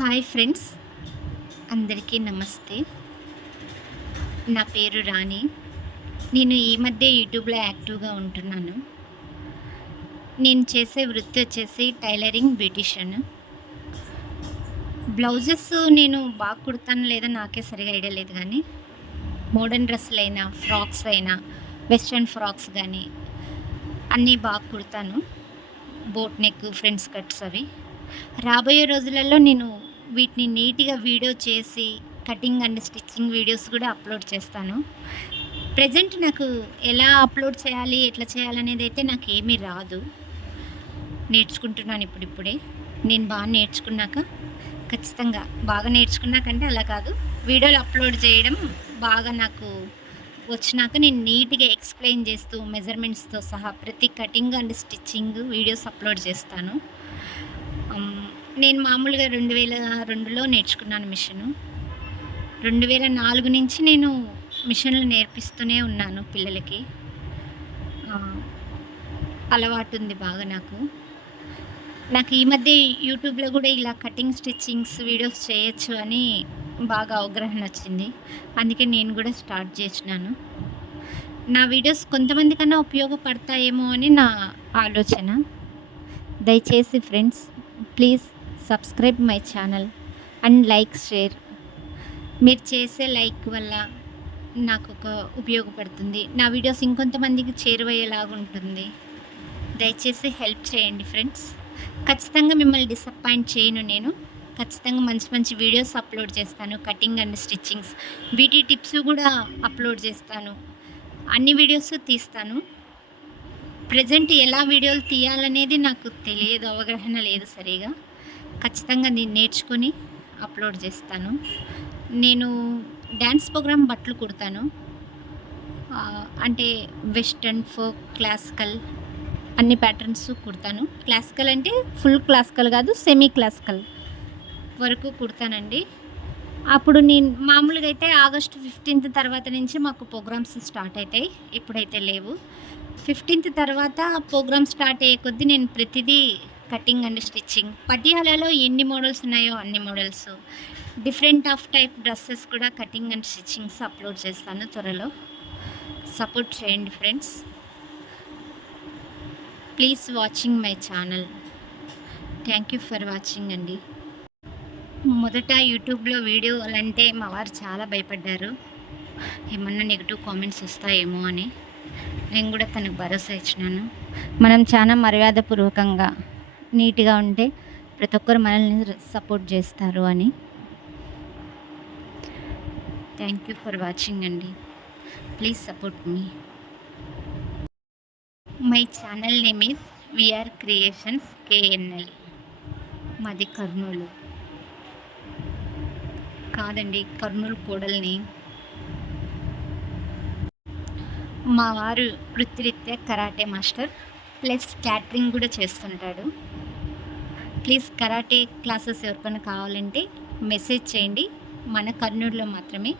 Hi friends, అందరికీ నమస్తే. నా పేరు రాణి. నేను ఈ మధ్య యూట్యూబ్లో యాక్టివ్గా ఉంటున్నాను. నేను చేసే వృత్తి వచ్చేసి టైలరింగ్, బ్యూటీషియన్. బ్లౌజెస్ నేను బాగా కుడతాను లేదా నాకే సరిగా ఐడియా లేదు, కానీ మోడర్న్ డ్రెస్సులు అయినా, ఫ్రాక్స్ అయినా, వెస్ట్రన్ ఫ్రాక్స్ కానీ అన్నీ బాగా కుడతాను. బోట్ నెక్, ఫ్రంట్ కట్స్ అవి. రాబోయే రోజులలో నేను వీటిని నీట్‌గా వీడియో చేసి కటింగ్ అండ్ స్టిచ్చింగ్ వీడియోస్ కూడా అప్లోడ్ చేస్తాను. ప్రెజెంట్ నాకు ఎలా అప్లోడ్ చేయాలి, ఎట్లా చేయాలనేదైతే నాకేమీ రాదు. నేర్చుకుంటున్నాను ఇప్పుడిప్పుడే. నేను బాగా నేర్చుకున్నాక ఖచ్చితంగా బాగా నేర్చుకున్నాకంటే అలా కాదు, వీడియోలు అప్లోడ్ చేయడం బాగా నాకు వచ్చినాక నేను నీట్‌గా ఎక్స్‌ప్లెయిన్ చేస్తూ మెజర్‌మెంట్స్‌తో సహా ప్రతి cutting and stitching videos upload చేస్తాను. నేను మామూలుగా 2002లో నేర్చుకున్నాను మిషను. 2004 నుంచి నేను మిషన్లు నేర్పిస్తూనే ఉన్నాను పిల్లలకి. అలవాటు ఉంది బాగా నాకు. నాకు ఈ మధ్య యూట్యూబ్లో కూడా ఇలా కటింగ్, స్టిచ్చింగ్స్ వీడియోస్ చేయొచ్చు అని బాగా అవగాహన వచ్చింది. అందుకే నేను కూడా స్టార్ట్ చేసినాను. నా వీడియోస్ కొంతమందికన్నా ఉపయోగపడతాయేమో అని నా ఆలోచన. దయచేసి friends, please subscribe my channel and like, share. మీరు చేసే లైక్ వల్ల నాకు ఒక ఉపయోగపడుతుంది. నా వీడియోస్ ఇంకొంతమందికి చేరువయ్యేలాగా ఉంటుంది. దయచేసి హెల్ప్ చేయండి ఫ్రెండ్స్. ఖచ్చితంగా మిమ్మల్ని డిసప్పాయింట్ చేయను నేను. ఖచ్చితంగా మంచి మంచి వీడియోస్ అప్లోడ్ చేస్తాను. Cutting and stitchings, beauty tips కూడా అప్లోడ్ చేస్తాను. అన్ని వీడియోస్ తీస్తాను. ప్రెజెంట్ ఎలా వీడియోలు తీయాలనేది నాకు తెలియదు, అవగాహన లేదు సరిగా. ఖచ్చితంగా నేను నేర్చుకొని అప్లోడ్ చేస్తాను. నేను డ్యాన్స్ ప్రోగ్రామ్ బట్టలు కుడతాను. అంటే వెస్టర్న్, ఫోక్, క్లాసికల్ అన్ని ప్యాటర్న్స్ కుడతాను. క్లాసికల్ అంటే ఫుల్ క్లాసికల్ కాదు, సెమీ క్లాసికల్ వరకు కుడతానండి. అప్పుడు నేను మామూలుగా అయితే ఆగస్టు 15 తర్వాత నుంచి మాకు ప్రోగ్రామ్స్ స్టార్ట్ అవుతాయి. ఇప్పుడైతే లేవు. 15 తర్వాత ప్రోగ్రామ్ స్టార్ట్ అయ్యే కొద్దీ నేను ప్రతిదీ కటింగ్ అండ్ స్టిచ్చింగ్, పటియాలలో ఎన్ని మోడల్స్ ఉన్నాయో అన్ని models, different of type dresses కూడా కటింగ్ అండ్ స్టిచ్చింగ్స్ అప్లోడ్ చేస్తాను త్వరలో. సపోర్ట్ చేయండి friends. Please watching my channel. Thank you for watching అండి. మొదట యూట్యూబ్లో వీడియోలంటే మా వారు చాలా భయపడ్డారు, ఏమన్నా నెగిటివ్ కామెంట్స్ వస్తాయేమో అని. నేను కూడా తనకు భరోసా ఇచ్చినాను. మనం చాలా మర్యాదపూర్వకంగా నీట్గా ఉంటే ప్రతి ఒక్కరు మనల్ని సపోర్ట్ చేస్తారు అని. థ్యాంక్ యూ ఫర్ వాచింగ్ అండి. Please support me. My channel name is VR creations KNL. మాది కర్నూలు కాదండి, కర్నూలు కోడల్ని. మా వారు వృత్తిరీత్యా కరాటే మాస్టర్ ప్లస్ క్యాటరింగ్ కూడా చేస్తుంటాడు. ప్లీజ్ కరాటే క్లాసెస్ ఎవరికైనా కావాలంటే మెసేజ్ చేయండి. మన కర్నూలులో మాత్రమే.